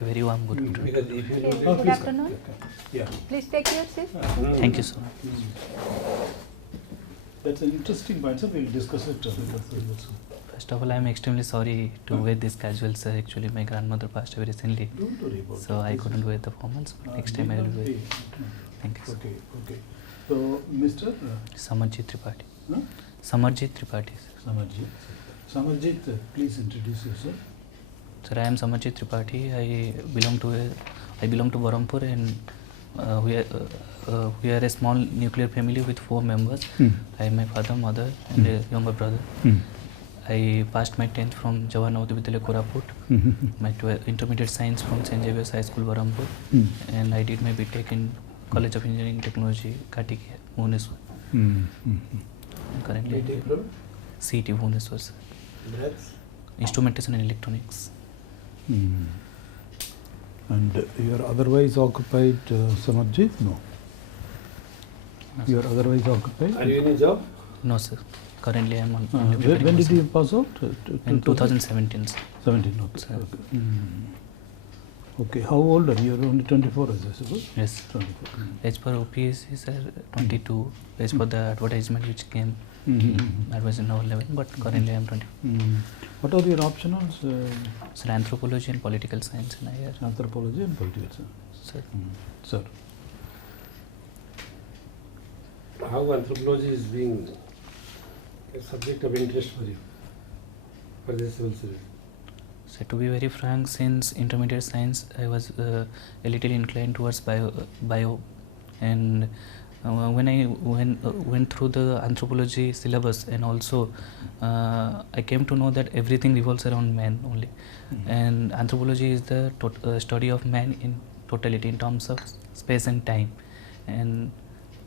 Very warm good afternoon. Because if you Yes, know good that- afternoon. Yeah. Please take your seat. Thank you so much. That's an interesting point, so we'll discuss it. First of all, I am extremely sorry to wear this casual, sir. Actually, my grandmother passed away recently, Don't worry about so it. I This couldn't is- wear the formals. Next time I need will not wear. be. Thank you, sir. Okay, okay. So, Mr. Samarjit Tripathi. Huh? Samarjit Tripathi, sir. Samarjit. Samarjit, please introduce yourself. Sir, I am Samarjit Tripathi. I belong to Barampur, and we are a small nuclear family with 4 members. I am my father, mother, and a younger brother. I passed my 10th from Jawaharlal Navoday Vidyalaya, Koraput. My intermediate science from St. Xavier's High School, Barampur. And I did my BTech in College of Engineering and Technology, Katike, Bhubaneswar. Currently, I BTech am from CET Bhubaneswar, sir. Maths. Instrumentation and Electronics. And you are otherwise occupied, Samarjit? No. You are otherwise occupied? Are you in a job? No, sir. Currently, I am on. When did you pass out? In 2017, sir. 17, okay. Sir. Okay. Okay, how old are you? You are only 24, I suppose? Yes. 24. As per OPSC, sir, 22. As per the advertisement which came, that was in our level, but currently I am 20. What are your optionals? Sir, anthropology and political science in IR. Anthropology and political science. Sir, Sir. How anthropology is being a subject of interest for you, for this civil service? so to be very frank, since intermediate science, I was a little inclined towards bio, and when I went through the anthropology syllabus, and also I came to know that everything revolves around man only, and anthropology is the study of man in totality in terms of space and time, and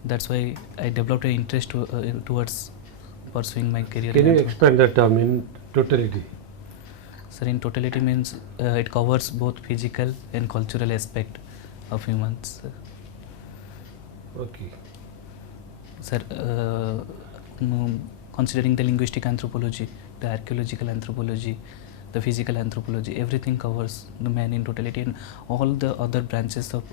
that's why I developed an interest towards pursuing my career. Can in you anthropology. expand that term in totality? Sir, in totality means it covers both physical and cultural aspect of humans. Okay. Sir, considering the linguistic anthropology, the archaeological anthropology, the physical anthropology, everything covers the man in totality, and all the other branches of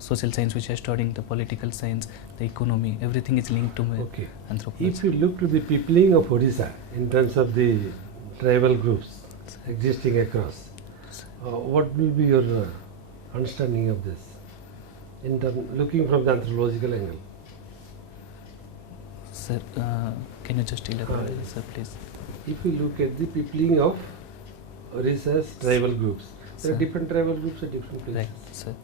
social science which are studying, the political science, the economy, everything is linked to Okay. anthropology. If you look to the peopling of Odisha in terms of the tribal groups existing across, what will be your understanding of this? Looking from the anthropological angle. Sir, can you just elaborate, sir, please? If you look at the peopling of Odisha's tribal groups, there are Sir. different tribal groups at different places. Right, sir.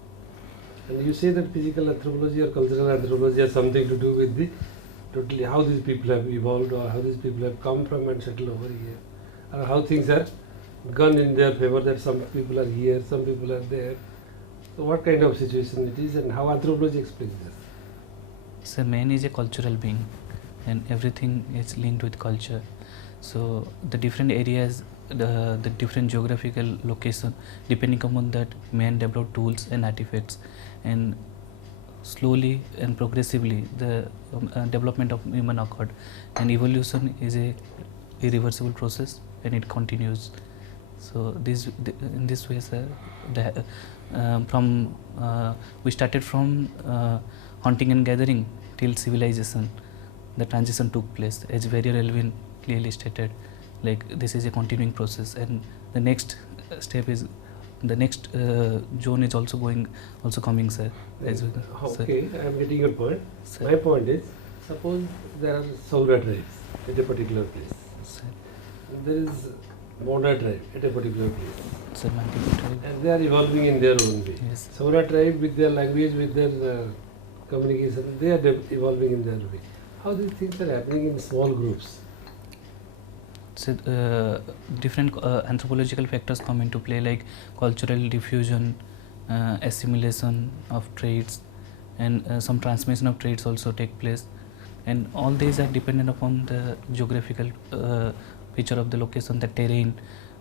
And you say that physical anthropology or cultural anthropology has something to do with the totally how these people have evolved or how these people have come from and settled over here, or how things are gone in their favor, that some people are here, some people are there. So what kind of situation it is and how anthropology explains this? So man is a cultural being, and everything is linked with culture. So the different areas, the different geographical location, depending upon that, man developed tools and artifacts, and slowly and progressively the development of human occurred, and evolution is a irreversible process, and it continues. So in this way, sir, we started from hunting and gathering till civilization. The transition took place, as Very Elvin clearly stated. Like, this is a continuing process, and the next step is the next zone is also coming, sir. As we- sir. Okay, I am getting your point. Sir. My point is, suppose there are Saura tribes at a particular place. Sir, There is Monda tribe at a particular place. sir, multiple. And they are evolving in their own way. Yes. Saura tribe with their language, with their communication, they are evolving in their way. How these things are happening in small groups? So different anthropological factors come into play, like cultural diffusion, assimilation of traits, and some transmission of traits also take place, and all these are dependent upon the geographical feature of the location, the terrain,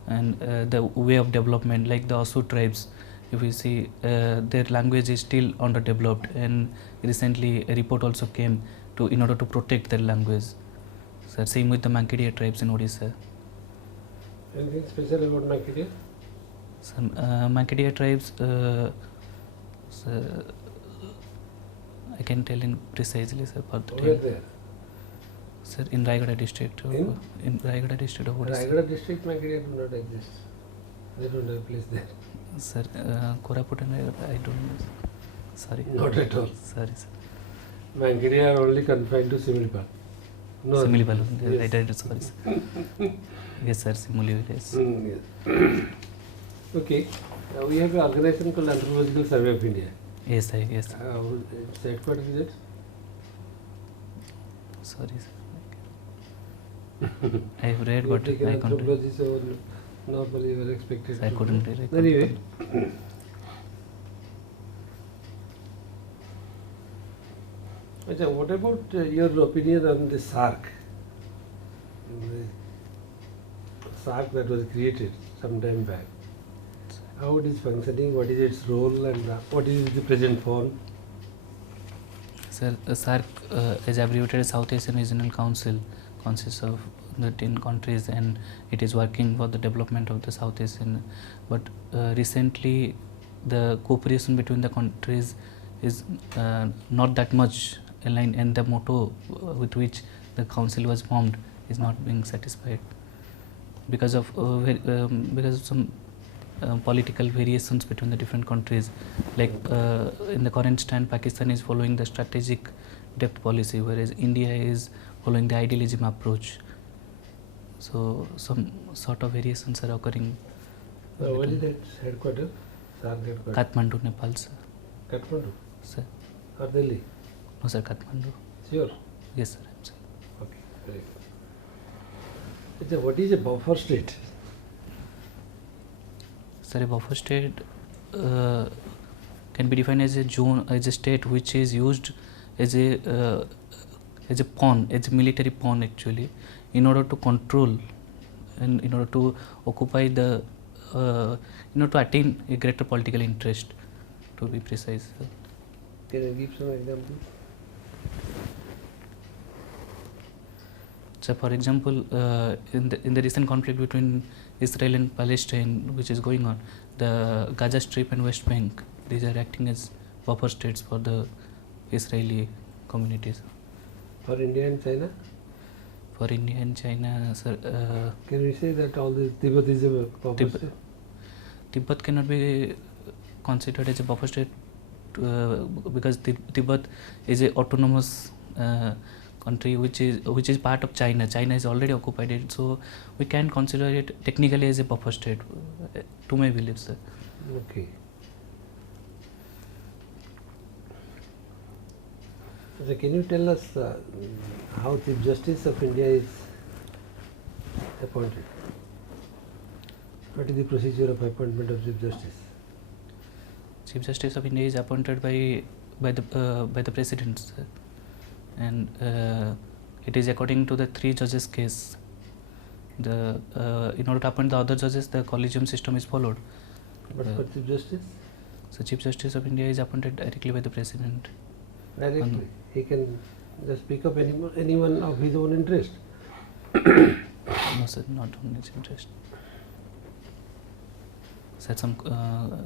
and the way of development. Like the Asu tribes, if we see, their language is still underdeveloped, and recently a report also came in order to protect their language. Sir, same with the Mankidia tribes in Odisha. Anything special about Mankidia? Some Mankadia tribes, so I can tell in precisely, sir, about the Where time. there? Sir, in Raigada district. In Raigada district of Odisha. Raigada district, Mankadia do not exist. They don't have place there. Sir, Koraput and Raigada, I don't know. Sorry. Not at all. Sorry, sir. Mankadia are only confined to Similipal. No. Similipal. Yes. I sorry, sir. Yes, sir, Simuli village. Yes. Okay. We have an organization called Anthropological Survey of India. Yes, I yes. Its headquarters is it? Sorry, sir. I have read, You but take an I can't. anthropology, so normally you were expected I to couldn't do. read. Anyway, Acha, what about your opinion on the SARC? The SARC that was created some time back. How it is functioning, what is its role, and what is the present form? Sir, SARC is abbreviated as South Asian Regional Council, consists of the 10 countries, and it is working for the development of the South Asian. But recently, the cooperation between the countries is not that much aligned, and the motto with which the council was formed is not being satisfied because of some political variations between the different countries. Like in the current stand, Pakistan is following the strategic depth policy, whereas India is following the idealism approach. So some sort of variations are occurring. What is its headquarters? SARC headquarters? Kathmandu, Nepal, sir. Kathmandu Sir. or Delhi? No, sir, Kathmandu. Sure. Yes, sir. I'm saying. Okay, very good. Acha, what is a buffer state? Sir, a buffer state can be defined as a zone, as a state which is used as a pawn, as a military pawn actually, in order to control and in order to occupy the, in order to attain a greater political interest, to be precise. Sir. Can you give some examples? So, for example, in the recent conflict between Israel and Palestine, which is going on, the Gaza Strip and West Bank, these are acting as buffer states for the Israeli communities. For India and China? For India and China, sir, Can we say that all this Tibet is a buffer Tibet- state? Tibet cannot be considered as a buffer state because Tibet is a autonomous country which is part of China. China is already occupied it, so we can consider it technically as a buffer state, to my belief, sir. Okay. So can you tell us how Chief Justice of India is appointed? What is the procedure of appointment of Chief Justice? Chief Justice of India is appointed by the President, sir. And it is according to the 3 judges case. In order to appoint the other judges, the collegium system is followed. But for Chief Justice? So Chief Justice of India is appointed directly by the President. Directly. He can just pick up anyone of his own interest. No, sir, not on his interest. Sir, some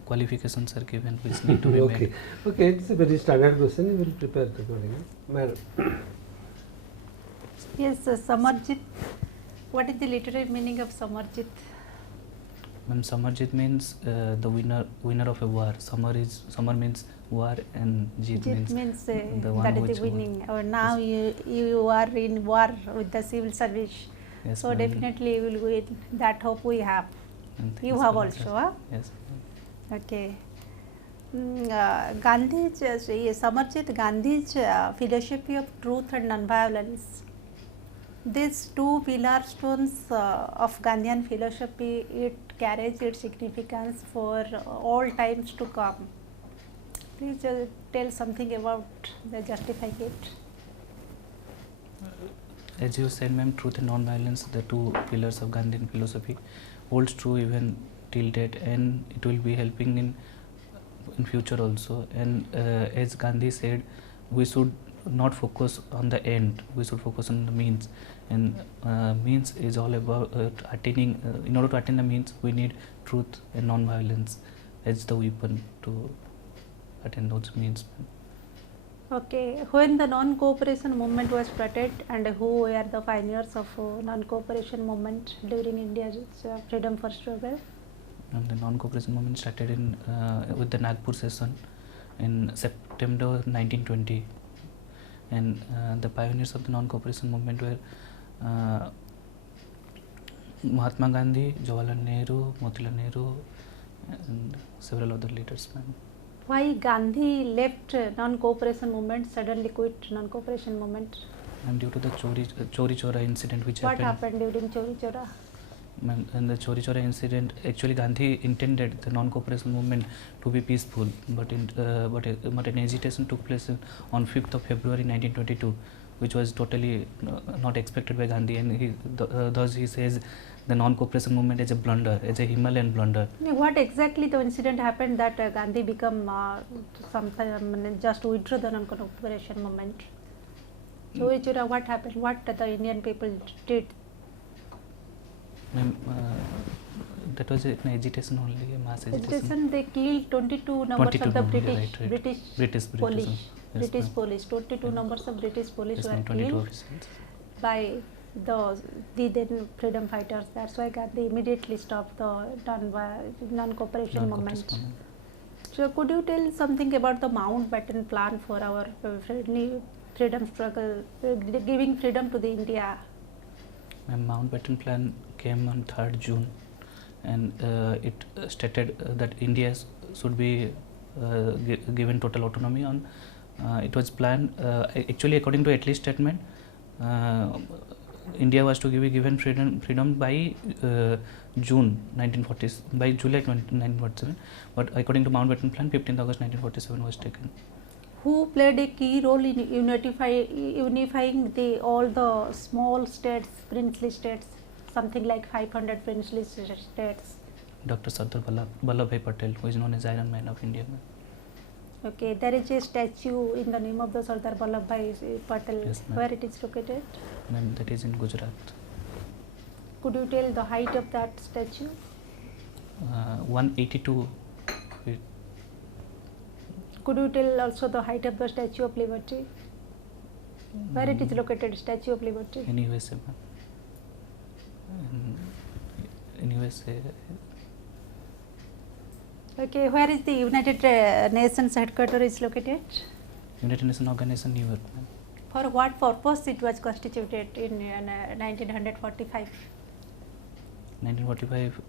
qualifications are given which need to be Okay. made. Okay, it's a very standard question. We will prepare accordingly. Madam. Yes, Samarjit. What is the literary meaning of Samarjit? Ma'am, Samarjit means the winner of a war. Samar means war, and Jit means the one that is which the won. winning. Or now you are in war with the civil service. Yes, So ma'am. definitely you will win. That hope we have. And You thanks have for also, that. huh? Yes. Okay. Gandhi's, Samarjit Gandhi's philosophy of truth and non-violence. These 2 pillar stones of Gandhian philosophy, it carries its significance for all times to come. Please tell something about the justifying it. As you said, ma'am, truth and non-violence, the 2 pillars of Gandhian philosophy, holds true even till date, and it will be helping in future also. And as Gandhi said, we should not focus on the end. We should focus on the means, and means is all about attaining. In order to attain the means, we need truth and non-violence as the weapon to attain those means. Okay, when the non-cooperation movement was started and who were the pioneers of non-cooperation movement during India's freedom for struggle? And the non-cooperation movement started in with the Nagpur session in September 1920, and the pioneers of the non-cooperation movement were Mahatma Gandhi, Jawaharlal Nehru, Motilal Nehru, and several other leaders. Why Gandhi left non-cooperation movement, suddenly quit non-cooperation movement? And due to the Chori Chora incident which What happened during Chori Chora? Ma'am, in the Chori Chora incident, actually Gandhi intended the non-cooperation movement to be peaceful, but an agitation took place on 5th of February 1922, which was totally not expected by Gandhi, and thus he says the non-cooperation movement is a blunder, as a Himalayan blunder. What exactly the incident happened that Gandhi become sometime just withdraw the non-cooperation movement? Chori Chora, what happened? What the Indian people did? Ma'am, that was an agitation only, a mass agitation. Agitation, they killed 22 numbers 22 of the numbers, British, right. British police. Yes, British ma'am. police, 22 numbers of British police Yes, were ma'am, 22 killed officers. by the then freedom fighters. That's why Gandhi immediately stopped the non-cooperation movement. Non-cooperation. So could you tell something about the Mountbatten plan for our freedom struggle, giving freedom to the India? Ma'am, Mountbatten plan came on 3rd June, and it stated that India should be given total autonomy on. It was planned, actually according to Attlee statement, India was to be given freedom by June 1940, by July 1947, but according to Mountbatten plan, 15th August 1947 was taken. Who played a key role in unifying all the small states, princely states, something like 500 princely states? Dr. Sardar Vallabhbhai Patel, who is known as Iron Man of India. Okay, there is a statue in the name of the Sardar Vallabhbhai Patel. Yes, ma'am. Where it is located? Ma'am, that is in Gujarat. Could you tell the height of that statue? 182 feet. Could you tell also the height of the Statue of Liberty? Where it is located, Statue of Liberty? In USA, ma'am. In USA. Okay, where is the United Nations headquarters is located? United Nations Organization, New York, ma'am. For what purpose it was constituted in 1945? 1945,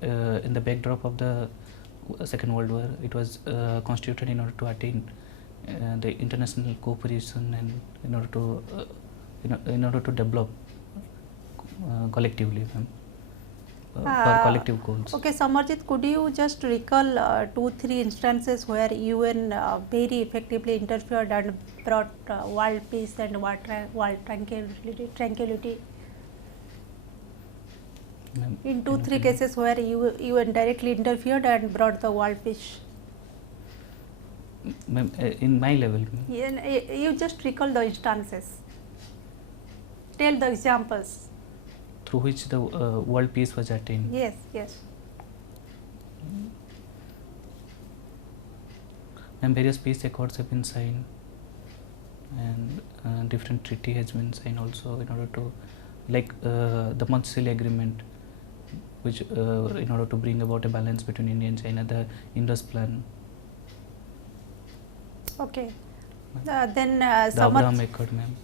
in the backdrop of the Second World War, it was constituted in order to attain the international cooperation and in order to develop collectively, ma'am, for collective goals. Okay, Samarjit, could you just recall 2-3 instances where UN very effectively interfered and brought world peace and world tranquility? Ma'am, In can 2-3 you- cases where UN directly interfered and brought the world peace. Ma'am, in my level, ma'am. You just recall the instances. Tell the examples. Through which the world peace was attained. Yes, yes. And various peace accords have been signed, and different treaty has been signed also in order to, like the Montreal Agreement, which in order to bring about a balance between India and China, the Indus Plan, Okay. Then the Abraham Accord, ma'am.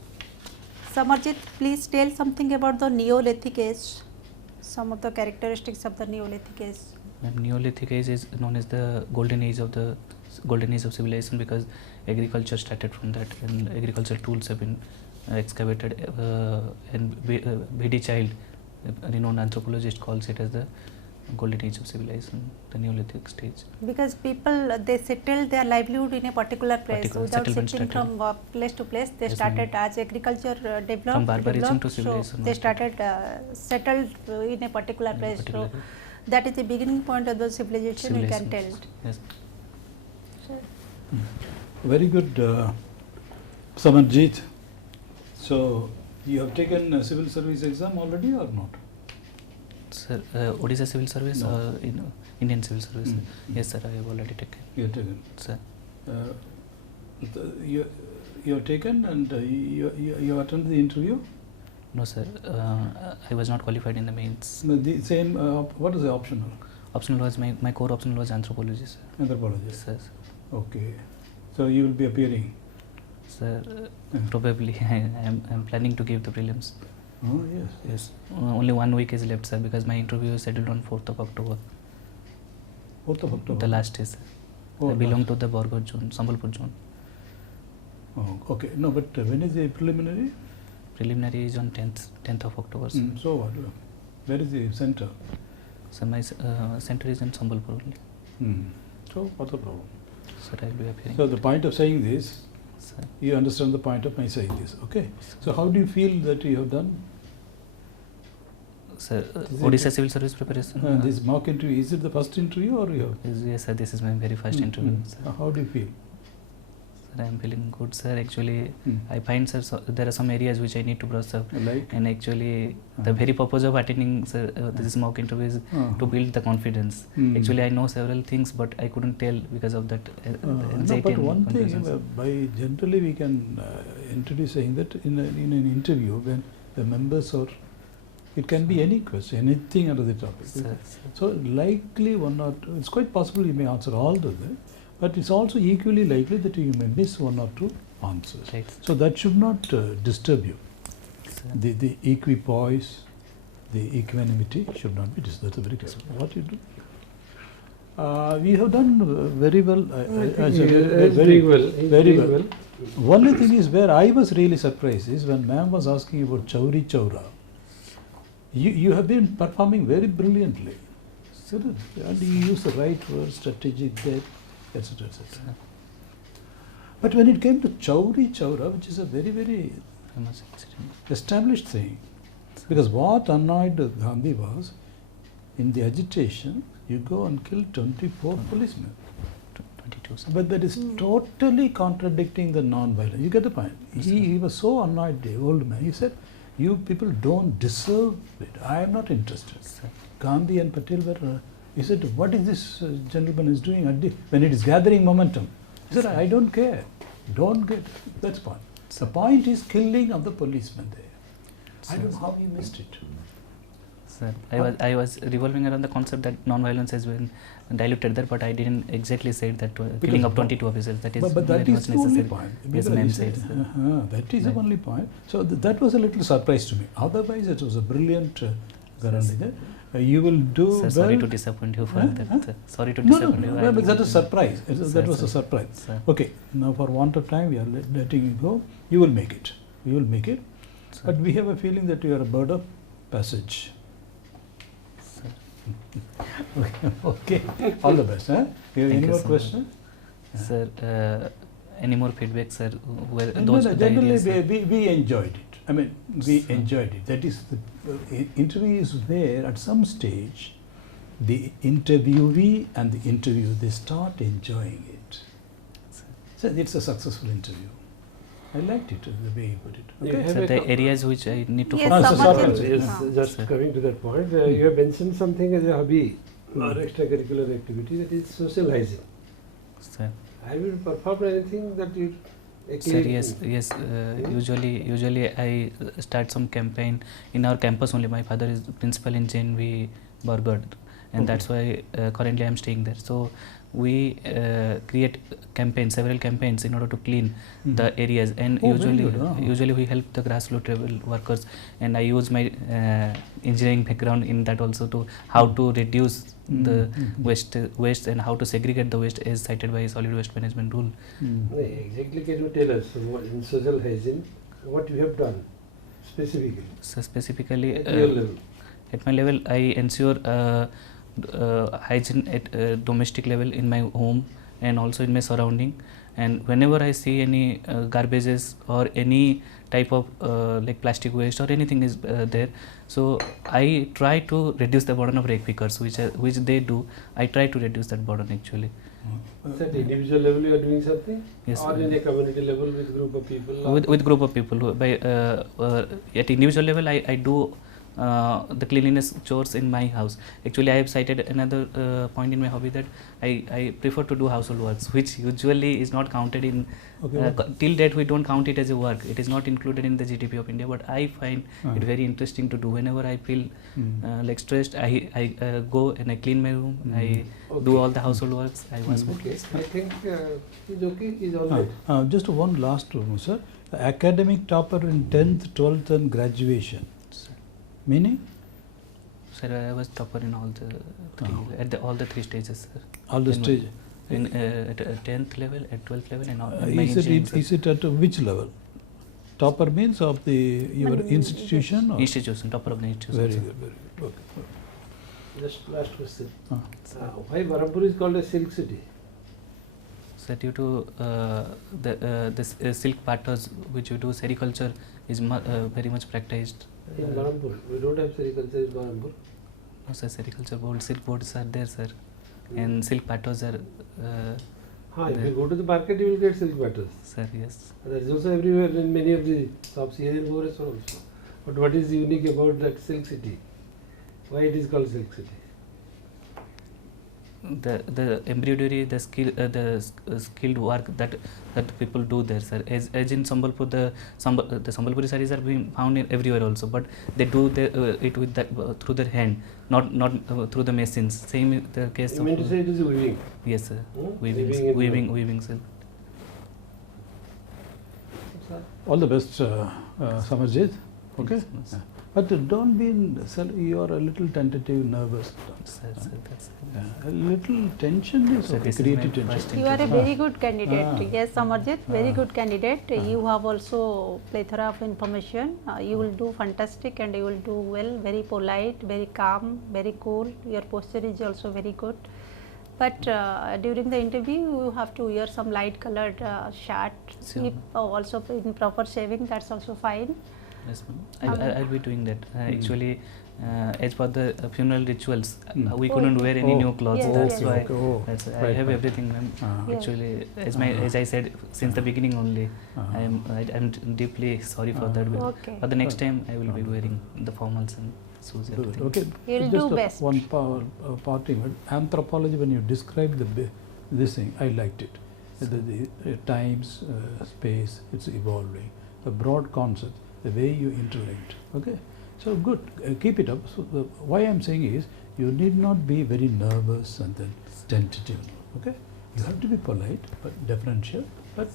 Samarjit, please tell something about the Neolithic age, some of the characteristics of the Neolithic age. Ma'am, Neolithic age is known as the golden age of civilization, because agriculture started from that, and agricultural tools have been excavated, and B.D. Child, a renowned anthropologist, calls it as the golden age of civilization, the Neolithic stage. Because people, they settled their livelihood in a particular place without Settlement shifting started. from place to place. They Yes, started ma'am. as agriculture developed. From barbarism to developed, so civilization they was started settled in a particular In a place. particular So place. that is the beginning point of the civilization, we can tell. Yes. Sure. Very good, Samarjit. So you have taken a civil service exam already or not? Sir, Odisha Civil Service No. or Indian Civil Service? Mm. Yes, sir, I have already taken. You have taken. Sir, You have taken and you attended the interview. no, sir, I was not qualified in the mains. No, the same. What is the optional? Optional was my core optional was anthropology, sir. Anthropology. Sir, Okay. So you will be appearing. sir, Mm. probably I am planning to give the prelims. Oh yes. Yes, only 1 week is left, sir, because my interview is scheduled on 4th of October. 4th of October. The last day, sir. Oh, I belong last. to the Borgod zone, Sambalpur zone. Oh, okay. No, but when is the preliminary? Preliminary is on 10th of October, sir. So what? Where is the center? So my center is in Sambalpur only. So what's the problem? Sir, I will be appearing. So the point of saying this, Sir, you understand the point of my saying this, okay? So how do you feel that you have done sir, Is it- Odisha Civil Service preparation. this mock interview? Is it the first interview or you have? Yes, sir, this is my very first interview. Sir. How do you feel? Sir, I am feeling good, sir. Actually, Mm. I find, sir, there are some areas which I need to brush up. Like? And actually, the Uh-huh. very purpose of attending, sir, this mock interview is to build the confidence. Mm. Actually, I know several things, but I couldn't tell because of that No, anxiety but and one thing, confusion, sir. by generally we can introduce saying that in an interview when the members are, it can be any question, anything under the topic. Sir, sir. So likely one or two, it's quite possible you may answer all of them, but it's also equally likely that you may miss one or two answers. Right, So that should not disturb you. sir. The equipoise, the equanimity should not be disturbed. That's very clear. What you do? We have done very well. Very well. very well. Only thing is where I was really surprised is when ma'am was asking about Chauri Chaura. You have been performing very brilliantly. And you use the right words, strategic depth, etc. etc. But when it came to Chauri Chaura, which is a very, very Famous incident. established thing, because what annoyed Gandhi was, in the agitation, you go and kill 24 policemen. 22, sir. But that is totally contradicting the non-violence. You get the point? He was so annoyed, the old man. He said, you people don't deserve it. I am not interested. Sir. Gandhi and Patel were, he said, what is this gentleman is doing when it is gathering momentum? He said, I don't care. Don't get, that's the point. The point is killing of the policemen there. I don't know how you missed it. Sir, I was revolving around the concept that non-violence has been diluted there, but I didn't exactly say that killing of 22 officers. That is But that very is much the only necessary. point. Yes, Because ma'am he said. said, Sir. that is the Right. only point. So that was a little surprise to me. Otherwise, it was a brilliant guarantee there. You will do Sir, well. sorry to disappoint you for Huh? that. Huh? Sir. Sorry to No, disappoint you. I but will- that was a surprise. Sir, That was sir. a surprise. Sir. Okay, now for want of time, we are letting you go. You will make it. You will make it. Sir. But we have a feeling that you are a bird of passage. Sir. Okay. All the best. Huh? You have Thank any you more so much. questions? Sir, any more feedback, sir? Where No, those no, the generally ideas, we enjoyed it. I mean, we Sir. enjoyed it. That is, the interview is where at some stage, the interviewee and the interview, they start enjoying it. Sir. So it's a successful interview. I liked it, the way you put it. Yeah, Okay? have Sir, a the co- areas which I need to Yes, Ah, so focus Samarjit. on. sorry. Yes, just Sir. coming to that point, you have mentioned something as a hobby or extracurricular activity, that is socializing. Sir. Have you performed anything that you Sir, yes. Usually I start some campaign in our campus only. My father is principal in JNV Bargad, and that's why currently I am staying there. So we create several campaigns in order to clean the areas, and Oh, very usually good. usually we help the grassroots level workers, and I use my engineering background in that also to how to reduce the waste and how to segregate the waste as cited by solid waste management rule. exactly can you tell us what, in social hygiene what you have done specifically So specifically at your level? at my level, I ensure hygiene at domestic level in my home and also in my surrounding, and whenever I see any garbages or any type of like plastic waste or anything is there, so I try to reduce the burden of rake pickers, which they do. I try to reduce that burden actually. At individual level you are doing something? Yes, Or sir. in a community level with group of people? or- With group of people who, by at individual level I do the cleanliness chores in my house. Actually I have cited another point in my hobby that I prefer to do household works, which usually is not counted in Okay. till date. We don't count it as a work. It is not included in the GDP of India, but I find it very interesting to do. Whenever I feel like stressed, I go and I clean my room. I do all the household works. I wash my Okay, I think he's okay, he's all Ah, right. just one last one, sir. Academic topper in 10th, 12th and graduation. Meaning? Sir, I was topper in all the three, at all the three stages, sir. All the In my- stage. In at 10th level, at 12th level, and all. in my Is engineering, it, is it at which level? Topper means of the your institution? Or? institution, topper of the institution. Very sir. good, very good. Okay. Just last question. Ah. Why Berhampur is called a silk city? So due to this silk patterns which you do, sericulture is very much practiced. In Berhampur, we don't have sericulture in Berhampur. No, sir, sericulture board, silk boards are there, sir, and silk patterns are If you go to the market, you will get silk matters. sir, yes. That is also everywhere in many of the shops here in Bhubaneswar also. But what is unique about that silk city? Why it is called silk city? The embroidery, the skilled work that people do there, sir. As in Sambalpur, the Sambalpuri sarees are being found in everywhere also, but they do it with that through their hand, not through the machines. Same is the case You of mean to say it is weaving? yes, sir. Weaving in Weaving, sir. All the best, Samarjit. Okay? Yes, Yeah. But don't be you are a little tentative, nervous. sir, that's A little tension is Sir, okay, this is creative my tension. first You are a very good candidate. Ah. Yes, Samarjit, very Ah. good candidate. Ah. You have also plethora of information. You will do fantastic and you will do well. Very polite, very calm, very cool. Your posture is also very good. But during the interview, you have to wear some light colored shirt. Sure. If also in proper shaving, that's also fine. Yes, ma'am. I'll be doing that. Actually, as per the funeral rituals, we Oh, couldn't wear any oh. new clothes. Yes, That's yes. why. Okay, oh. That's I Right, have right. everything, ma'am. Ah. Yes. Actually, as I said since the beginning only, Ah. I'm deeply sorry for that. Okay. But the next time I will be wearing the formals and shoes. Good. Everything. Okay. You'll Just do best. one parting word. Anthropology, when you describe this thing, I liked it. The times, space, it's evolving. The broad concept, the way you interlinked. Okay. So good. Keep it up. So why I'm saying is, you need not be very nervous and then tentative. Okay. You have to be polite but deferential, but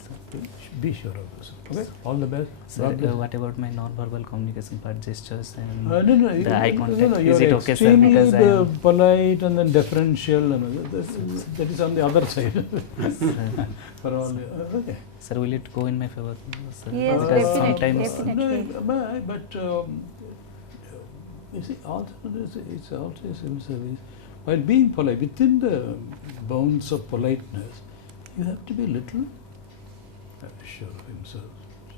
be sure of yourself. Okay. All the best. Sir, God bless. what about my non-verbal communication part, gestures and No, the eye contact? you're Is it okay, sir? extremely Because I am polite and then deferential, and that is on the other side. sir, For all, okay. sir, will it go in my favor, sir? Yes, Because definitely, sometimes definitely. No, but you see, also it's also a civil service. While being polite, within the bounds of politeness, you have to be a little sure of himself.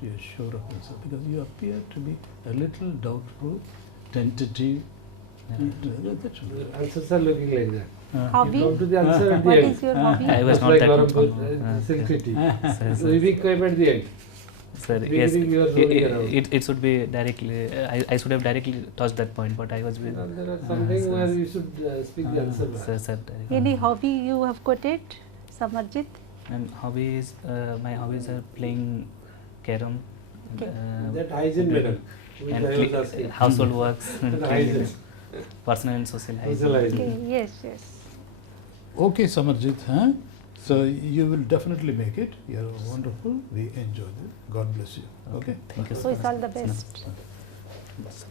He is sure of himself because you appear to be a little doubtful, tentative. That should be right. Answers are looking like that. Hobby? You come to the answer at the What end. is your hobby? I was Just not like that much Berhampur, confident. silk Okay. city. Sir, So sir. we came at the end. Sir, Beginning yes, you are roaming around. it should be directly. I should have directly touched that point, but I was with. There are something sir, where sir. you should speak the answer back. Sir, directly. Any hobby you have quoted, Samarjit? And hobbies, my hobbies are playing carom, Okay. That hygiene medal, which and I was asking. household works, and The hygiene. personal and social Social hygiene. hygiene. Okay, yes, yes. Okay, Samarjit, huh? So you will definitely make it. You are wonderful. We enjoy it. God bless you. Okay. Thank you so So much. it's all the sir. best. Sir.